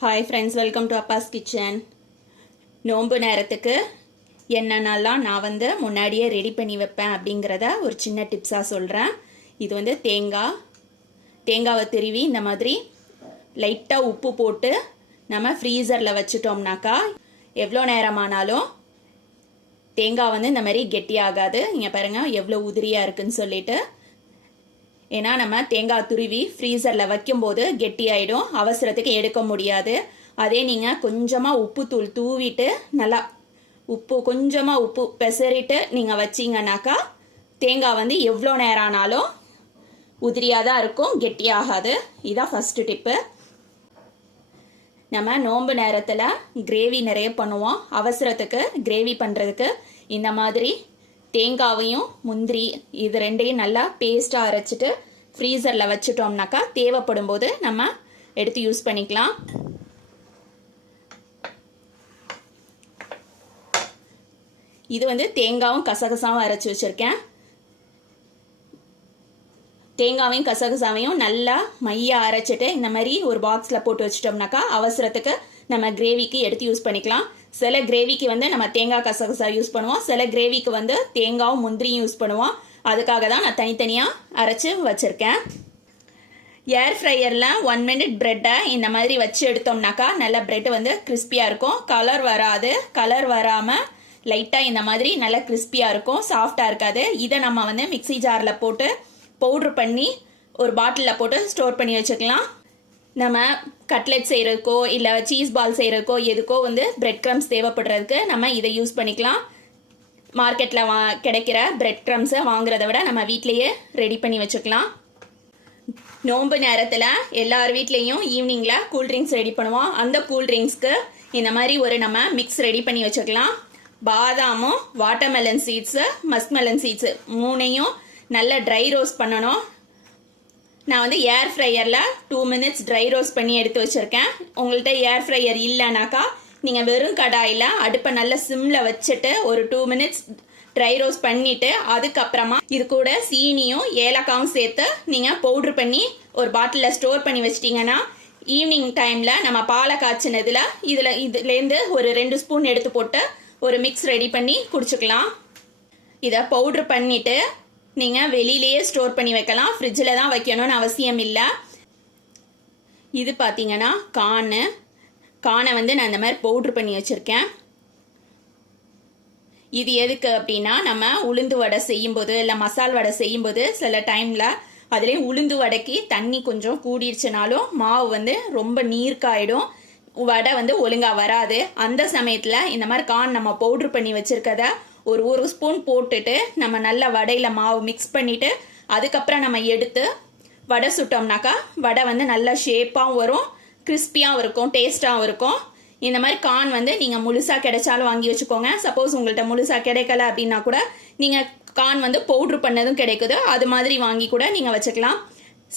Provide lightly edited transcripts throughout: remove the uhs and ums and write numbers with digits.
Hi friends, welcome to Abbas kitchen. நோன்பு நேரத்துக்கு என்னென்னலாம் நான் முன்னாடியே ரெடி பண்ணி வைப்பேன் அப்படிங்கிறத ஒரு சின்ன டிப்ஸாக சொல்கிறேன். இது தேங்காவை திருவி இந்த மாதிரி லைட்டாக உப்பு போட்டு நம்ம ஃப்ரீசரில் வச்சுட்டோம்னாக்கா எவ்வளோ நேரமானாலும் தேங்காய் இந்த மாதிரி கெட்டியாகாது. இங்கே பாருங்கள் எவ்வளோ உதிரியாக இருக்குன்னு சொல்லிட்டு. ஏன்னா நம்ம தேங்காய் துருவி ஃப்ரீசரில் வைக்கும்போது கெட்டியாயிடும், அவசரத்துக்கு எடுக்க முடியாது. அதே நீங்கள் கொஞ்சமாக உப்புத்தூள் தூவிட்டு நல்லா கொஞ்சமாக உப்பு பெசரிட்டு நீங்கள் வச்சிங்கனாக்கா தேங்காய் எவ்வளோ நேரம் ஆனாலும் உதிரியாக தான் இருக்கும், கெட்டியாகாது. இதான் ஃபஸ்ட்டு டிப்பு. நம்ம நோன்பு நேரத்தில் கிரேவி நிறைய பண்ணுவோம். அவசரத்துக்கு கிரேவி பண்ணுறதுக்கு இந்த மாதிரி தேங்காவையும் முந்திரி இது ரெண்டையும் நல்லா பேஸ்ட்டாக அரைச்சிட்டு ஃப்ரீசரில் வச்சுட்டோம்னாக்கா தேவைப்படும் போது நம்ம எடுத்து யூஸ் பண்ணிக்கலாம். இது தேங்காவும் கசகசாவும் அரைச்சி வச்சுருக்கேன். தேங்காவையும் கசகசாவையும் நல்லா மைய அரைச்சிட்டு இந்த மாதிரி ஒரு பாக்ஸில் போட்டு வச்சிட்டோம்னாக்கா அவசரத்துக்கு நம்ம கிரேவிக்கு எடுத்து யூஸ் பண்ணிக்கலாம். சில கிரேவிக்கு நம்ம தேங்காய் கசகசா யூஸ் பண்ணுவோம், சில கிரேவிக்கு தேங்காவும் முந்திரியும் யூஸ் பண்ணுவோம். அதுக்காக தான் நான் தனித்தனியாக அரைச்சி வச்சுருக்கேன். ஏர் ஃப்ரையரில் 1 minute ப்ரெட்டை இந்த மாதிரி வச்சு எடுத்தோம்னாக்கா நல்ல ப்ரெட்டு கிறிஸ்பியாக இருக்கும். கலர் வராது, கலர் வராமல் லைட்டாக இந்த மாதிரி நல்லா கிறிஸ்பியாக இருக்கும், சாஃப்டாக இருக்காது. இதை நம்ம மிக்சி ஜாரில் போட்டு பவுட்ரு பண்ணி ஒரு பாட்டிலில் போட்டு ஸ்டோர் பண்ணி வச்சுக்கலாம். நம்ம கட்லெட் செய்கிறதுக்கோ இல்லை சீஸ் பால் செய்கிறதுக்கோ எதுக்கோ பிரெட் க்ரம்ஸ் தேவைப்படுறதுக்கு நம்ம இதை யூஸ் பண்ணிக்கலாம். மார்க்கெட்டில் கிடைக்கிற பிரெட் க்ரம்ஸை வாங்குறத விட நம்ம வீட்லேயே ரெடி பண்ணி வச்சுக்கலாம். நோன்பு நேரத்தில் எல்லார் வீட்லேயும் ஈவினிங்கில் கூல்ட்ரிங்க்ஸ் ரெடி பண்ணுவோம். அந்த கூல்ட்ரிங்க்ஸ்க்கு இந்த மாதிரி ஒரு நம்ம மிக்ஸ் ரெடி பண்ணி வச்சுக்கலாம். பாதாமும் வாட்டர்மெலன் சீட்ஸு மஸ்க்மெலன் சீட்ஸு 3ஐயும் நல்லா ட்ரை ரோஸ்ட் பண்ணணும். நான் ஏர் ஃப்ரையரில் 2 minutes ட்ரை ரோஸ்ட் பண்ணி எடுத்து வச்சுருக்கேன். உங்கள்கிட்ட ஏர் ஃப்ரையர் இல்லைனாக்கா நீங்கள் வெறும் கடாயில் அடுப்பை நல்லா சிம்மில் வச்சுட்டு ஒரு 2 minutes ட்ரை ரோஸ்ட் பண்ணிவிட்டு அதுக்கப்புறமா இது கூட சீனியும் ஏலக்காவும் சேர்த்து நீங்கள் பவுட்ரு பண்ணி ஒரு பாட்டிலில் ஸ்டோர் பண்ணி வச்சிட்டிங்கன்னா ஈவினிங் டைமில் நம்ம பாலை காய்ச்சினதில் இதுலேருந்து ஒரு 2 ஸ்பூன் எடுத்து போட்டு ஒரு மிக்ஸ் ரெடி பண்ணி குடிச்சுக்கலாம். இதை பவுட்ரு பண்ணிவிட்டு நீங்கள் வெளியிலேயே ஸ்டோர் பண்ணி வைக்கலாம், ஃப்ரிட்ஜில் தான் வைக்கணும்னு அவசியம் இல்லை. இது பார்த்தீங்கன்னா கானை நான் இந்த மாதிரி பவுட்ரு பண்ணி வச்சுருக்கேன். இது எதுக்கு அப்படின்னா நம்ம உளுந்து வடை செய்யும்போது இல்லை மசால் வடை செய்யும்போது சில டைமில் அதுலேயும் உளுந்து வடைக்கு தண்ணி கொஞ்சம் கூடிடுச்சுனாலும் மாவு ரொம்ப நீர்க்காயிடும், வடை ஒழுங்காக வராது. அந்த சமயத்தில் இந்த மாதிரி நம்ம பவுட்ரு பண்ணி வச்சுருக்கத ஒரு ஸ்பூன் போட்டுட்டு நம்ம நல்ல வடையில் மாவு மிக்ஸ் பண்ணிவிட்டு அதுக்கப்புறம் நம்ம எடுத்து வடை சுட்டோம்னாக்கா வடை நல்லா ஷேப்பாகவும் வரும், கிறிஸ்பியாகவும் இருக்கும், டேஸ்ட்டாகவும் இருக்கும். இந்த மாதிரி கார்ன் நீங்கள் முழுசாக கிடைச்சாலும் வாங்கி வச்சுக்கோங்க. சப்போஸ் உங்கள்கிட்ட முழுசாக கிடைக்கல அப்படின்னா கூட நீங்கள் கார்ன் பவுட்ரு பண்ணதும் கிடைக்குது, அது மாதிரி வாங்கி கூட நீங்கள் வச்சுக்கலாம்.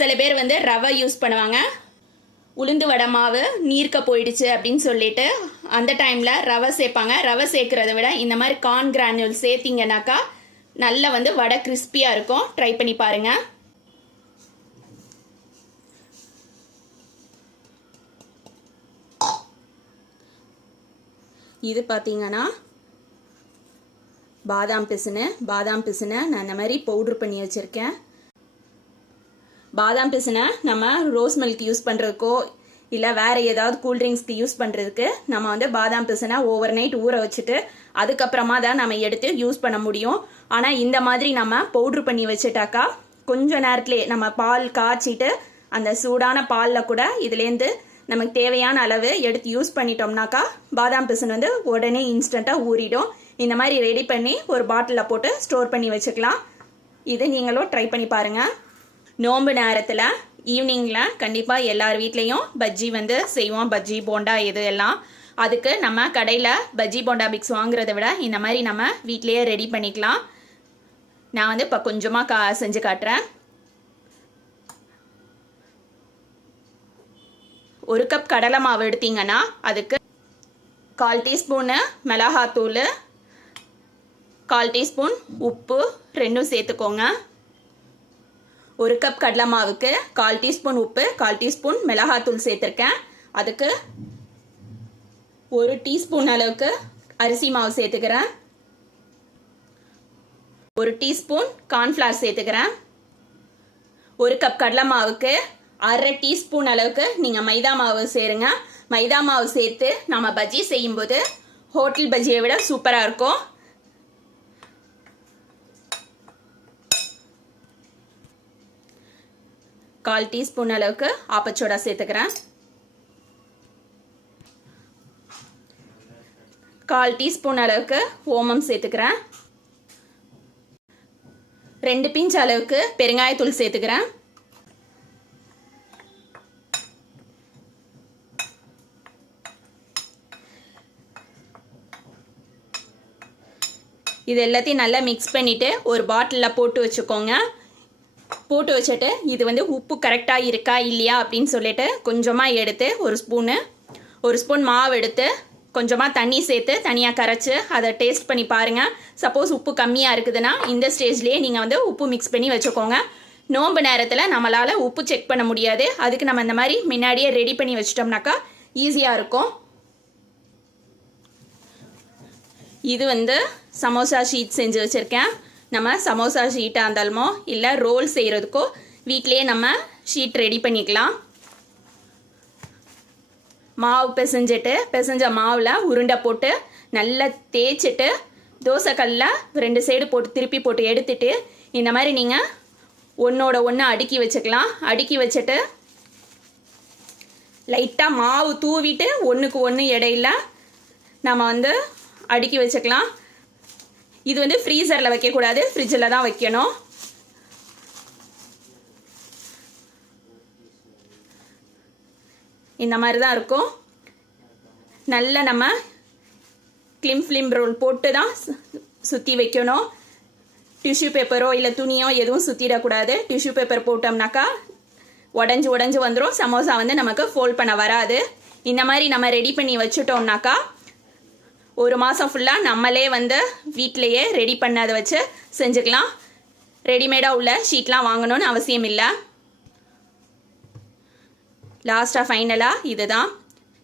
சில பேர் ரவை யூஸ் பண்ணுவாங்க. உளுந்து வடை மாவு நீர்க்க போயிடுச்சு அப்படின்னு சொல்லிட்டு அந்த டைமில் ரவை சேர்ப்பாங்க. ரவை சேர்க்கறத விட இந்த மாதிரி கார்ன் கிரானியூல் சேர்த்திங்கனாக்கா நல்லா வடை கிறிஸ்பியாக இருக்கும். ட்ரை பண்ணி பாருங்கள். இது பார்த்தீங்கன்னா பாதாம் பிசுனை நான் இந்த மாதிரி பவுட்ரு பண்ணி வச்சுருக்கேன். பாதாம் பிசுனை நம்ம ரோஸ் மில்க் யூஸ் பண்ணுறதுக்கோ இல்லை வேறு ஏதாவது கூல்ட்ரிங்க்ஸ்க்கு யூஸ் பண்ணுறதுக்கு நம்ம பாதாம் பிசுனை ஓவர் நைட் ஊற வச்சுட்டு அதுக்கப்புறமா தான் நம்ம எடுத்து யூஸ் பண்ண முடியும். ஆனால் இந்த மாதிரி நம்ம பவுட்ரு பண்ணி வச்சுட்டாக்கா கொஞ்ச நேரத்துலேயே நம்ம பால் காய்ச்சிட்டு அந்த சூடான பாலில் கூட இதுலேருந்து நமக்கு தேவையான அளவு எடுத்து யூஸ் பண்ணிட்டோம்னாக்கா பாதாம் பிசுன் உடனே இன்ஸ்டண்ட்டாக ஊறிடும். இந்த மாதிரி ரெடி பண்ணி ஒரு பாட்டிலில் போட்டு ஸ்டோர் பண்ணி வச்சுக்கலாம். இது நீங்களும் ட்ரை பண்ணி பாருங்கள். நோன்பு நேரத்தில் ஈவினிங்கில் கண்டிப்பாக எல்லார் வீட்லேயும் பஜ்ஜி செய்வோம், பஜ்ஜி போண்டா இது எல்லாம். அதுக்கு நம்ம கடையில் பஜ்ஜி போண்டா மிக்ஸ் வாங்குறத விட இந்த மாதிரி நம்ம வீட்லேயே ரெடி பண்ணிக்கலாம். நான் இப்போ கொஞ்சமாக செஞ்சு காட்டுறேன். 1 கப் கடலை மாவு எடுத்தீங்கன்னா அதுக்கு 1/4 டீஸ்பூனு மிளகாத்தூள், 1/4 டீஸ்பூன் உப்பு ரெண்டும் சேர்த்துக்கோங்க. 1 கப் கடலை மாவுக்கு 1/4 டீஸ்பூன் உப்பு 1/4 டீஸ்பூன் மிளகாத்தூள் சேர்த்துருக்கேன். அதுக்கு 1 டீஸ்பூன் அளவுக்கு அரிசி மாவு சேர்த்துக்கிறேன். 1 டீஸ்பூன் கார்ன்ஃப்ளவர் சேர்த்துக்கிறேன். 1 கப் கடலை மாவுக்கு 1/2 டீஸ்பூன் அளவுக்கு நீங்கள் மைதா மாவு சேருங்க. மைதா மாவு சேர்த்து நம்ம பஜ்ஜி செய்யும்போது ஹோட்டல் பஜ்ஜியை விட சூப்பராக இருக்கும். 1/4 டீஸ்பூன் அளவுக்கு ஆப்பச்சோடா சேர்த்துக்கிறேன். 1/4 டீஸ்பூன் அளவுக்கு ஓமம் சேர்த்துக்கிறேன். 2 பிஞ்ச் அளவுக்கு பெருங்காயத்தூள் சேர்த்துக்கிறேன். இது எல்லாத்தையும் நல்லா மிக்ஸ் பண்ணிவிட்டு ஒரு பாட்டிலில் போட்டு வச்சுக்கோங்க. போட்டு வச்சுட்டு இது வந்து உப்பு கரெக்டாக இருக்கா இல்லையா அப்படின்னு சொல்லிட்டு கொஞ்சமாக எடுத்து ஒரு ஸ்பூன் மாவு எடுத்து கொஞ்சமாக தண்ணி சேர்த்து தனியாக கரைச்சி அதை டேஸ்ட் பண்ணி பாருங்கள். சப்போஸ் உப்பு கம்மியாக இருக்குதுன்னா இந்த ஸ்டேஜ்லேயே நீங்கள் வந்து உப்பு மிக்ஸ் பண்ணி வச்சுக்கோங்க. நோன்பு நேரத்தில் நம்மளால் உப்பு செக் பண்ண முடியாது. அதுக்கு நம்ம இந்த மாதிரி முன்னாடியே ரெடி பண்ணி வச்சிட்டோம்னாக்கா ஈஸியாக இருக்கும். இது வந்து சமோசா ஷீட் செஞ்சு வச்சுருக்கேன். நம்ம சமோசா ஷீட்டாக இருந்தாலுமோ இல்லை ரோல் செய்கிறதுக்கோ வீட்டிலேயே நம்ம ஷீட் ரெடி பண்ணிக்கலாம். மாவு பிசைஞ்ச மாவில் உருண்டை போட்டு நல்லா தேய்ச்சிட்டு தோசைக்கல்லில் 2 சைடு போட்டு திருப்பி போட்டு எடுத்துட்டு இந்த மாதிரி நீங்கள் ஒன்றோட ஒன்று அடுக்கி வச்சுக்கலாம். அடுக்கி வச்சுட்டு லைட்டாக மாவு தூவிட்டு ஒன்றுக்கு ஒன்று இடையில நம்ம வந்து அடுக்கி வச்சுக்கலாம். இது வந்து ஃப்ரீசரில் வைக்கக்கூடாது, ஃப்ரிட்ஜில் தான் வைக்கணும். இந்த மாதிரி தான் இருக்கும். நல்லா நம்ம கிளிம் ஃபிலிம் ரோல் போட்டு தான் சுற்றி வைக்கணும். டிஷ்யூ பேப்பரோ இல்லை துணியோ எதுவும் சுற்றிடக்கூடாது. டிஷ்யூ பேப்பர் போட்டோம்னாக்கா உடஞ்சி வந்துடும். சமோசா வந்து நமக்கு ஃபோல்ட் பண்ண வராது. இந்த மாதிரி நம்ம ரெடி பண்ணி வச்சுட்டோம்னாக்கா 1 மாதம் ஃபுல்லாக நம்மளே வந்து வீட்டிலையே ரெடி பண்ணதை வச்சு செஞ்சுக்கலாம். ரெடிமேடாக உள்ள ஷீட்லாம் வாங்கணும்னு அவசியம் இல்லை. லாஸ்ட்டாக ஃபைனலாக இதுதான்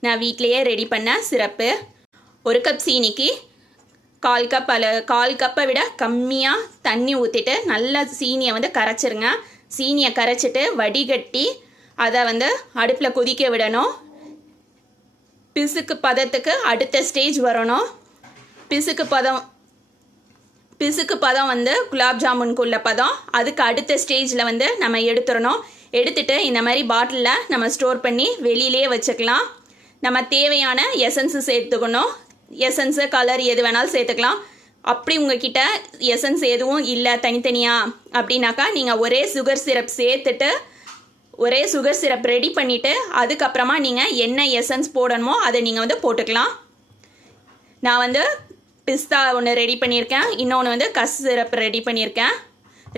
நான் வீட்டிலையே ரெடி பண்ண சிரப்பு. 1 கப் சீனிக்கு 1/4 கப்பை விட கம்மியாக தண்ணி ஊற்றிட்டு நல்லா சீனியை வந்து கரைச்சிருங்க. சீனியை கரைச்சிட்டு வடிகட்டி அதை வந்து அடுப்பில் கொதிக்க விடணும். பிசுக்கு பதத்துக்கு அடுத்த ஸ்டேஜ் வரணும். பிசுக்கு பதம் வந்து குலாப் ஜாமுனுக்குள்ள பதம். அதுக்கு அடுத்த ஸ்டேஜில் வந்து நம்ம எடுத்துடணும். எடுத்துட்டு இந்த மாதிரி பாட்டிலில் நம்ம ஸ்டோர் பண்ணி வெளியிலே வச்சுக்கலாம். நம்ம தேவையான எசன்ஸு சேர்த்துக்கணும். எசன்ஸு கலர் எது வேணாலும் சேர்த்துக்கலாம். அப்படி உங்ககிட்ட எசன்ஸ் எதுவும் இல்லை தனித்தனியாக அப்படின்னாக்கா நீங்கள் ஒரே சுகர் சிரப் ரெடி பண்ணிவிட்டு அதுக்கப்புறமா நீங்கள் என்ன எசன்ஸ் போடணுமோ அதை நீங்கள் வந்து போட்டுக்கலாம். நான் வந்து பிஸ்தா ஒன்று ரெடி பண்ணியிருக்கேன், இன்னொன்று வந்து கஸ் சிரப் ரெடி பண்ணியிருக்கேன்.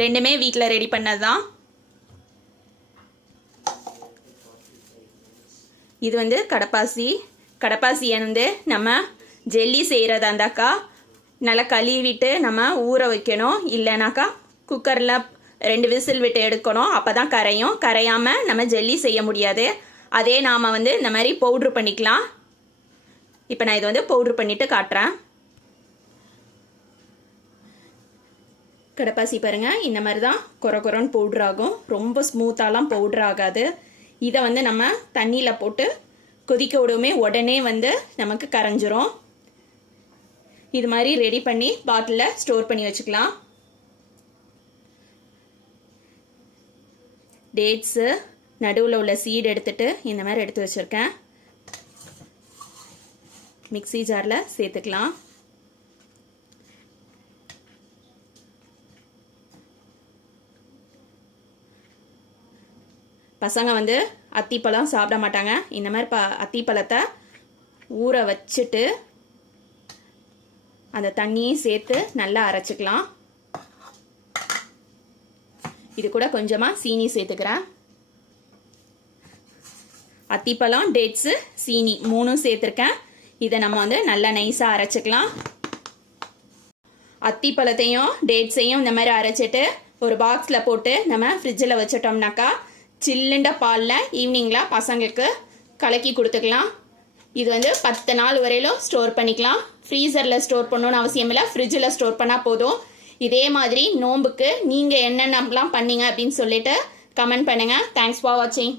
ரெண்டுமே வீட்டில் ரெடி பண்ணது தான். இது வந்து கடப்பாசியை வந்து நம்ம ஜெல்லி செய்கிறதா இருந்தாக்கா நல்லா கழுவிட்டு நம்ம ஊற வைக்கணும். இல்லைனாக்கா குக்கரில் 2 விசில் விட்டு எடுக்கணும். அப்போ தான் கரையாமல் நம்ம ஜெல்லி செய்ய முடியாது. அதே நாம் வந்து இந்த மாதிரி பவுட்ரு பண்ணிக்கலாம். இப்போ நான் இது வந்து பவுட்ரு பண்ணிவிட்டு காட்டுறேன். கடப்பாசி பாருங்கள், இந்த மாதிரி தான் கொரன்னு பவுட்ரு ஆகும். ரொம்ப ஸ்மூத்தாலாம் பவுட்ரு ஆகாது. இதை வந்து நம்ம தண்ணியில் போட்டு கொதிக்க விடுமே உடனே வந்து நமக்கு கரைஞ்சிரும். இது மாதிரி ரெடி பண்ணி பாட்டிலில் ஸ்டோர் பண்ணி வச்சுக்கலாம். டேட்ஸு நடுவில் உள்ள சீடு எடுத்துட்டு இந்த மாதிரி எடுத்து வச்சுருக்கேன். மிக்ஸி ஜாரில் சேர்த்துக்கலாம். பசங்க வந்து அத்திப்பழம் சாப்பிட மாட்டாங்க. இந்த மாதிரி அத்திப்பழத்தை ஊற வச்சுட்டு அந்த தண்ணியும் சேர்த்து நல்லா அரைச்சிக்கலாம். இது கூட கொஞ்சமாக சீனி சேர்த்துக்கிறேன். அத்திப்பழம், டேட்ஸு, சீனி 3 சேர்த்துருக்கேன். இதை நம்ம வந்து நல்லா நைஸாக அரைச்சிக்கலாம். அத்திப்பழத்தையும் டேட்ஸையும் இந்த மாதிரி அரைச்சிட்டு ஒரு பாக்ஸில் போட்டு நம்ம ஃப்ரிட்ஜில் வச்சிட்டோம்னாக்கா சில்லுண்ட பாலில் ஈவினிங்கில் பசங்களுக்கு கலக்கி கொடுத்துக்கலாம். இது வந்து 10 நாள் வரையிலும் ஸ்டோர் பண்ணிக்கலாம். ஃப்ரீசரில் ஸ்டோர் பண்ணணும்னு அவசியம் இல்லை, ஃப்ரிட்ஜில் ஸ்டோர் பண்ணால் போதும். இதே மாதிரி நோம்புக்கு நீங்கள் என்னென்னலாம் பண்ணீங்க அப்படின்னு சொல்லிட்டு கமெண்ட் பண்ணுங்கள். தேங்க்ஸ் ஃபார் வாட்சிங்.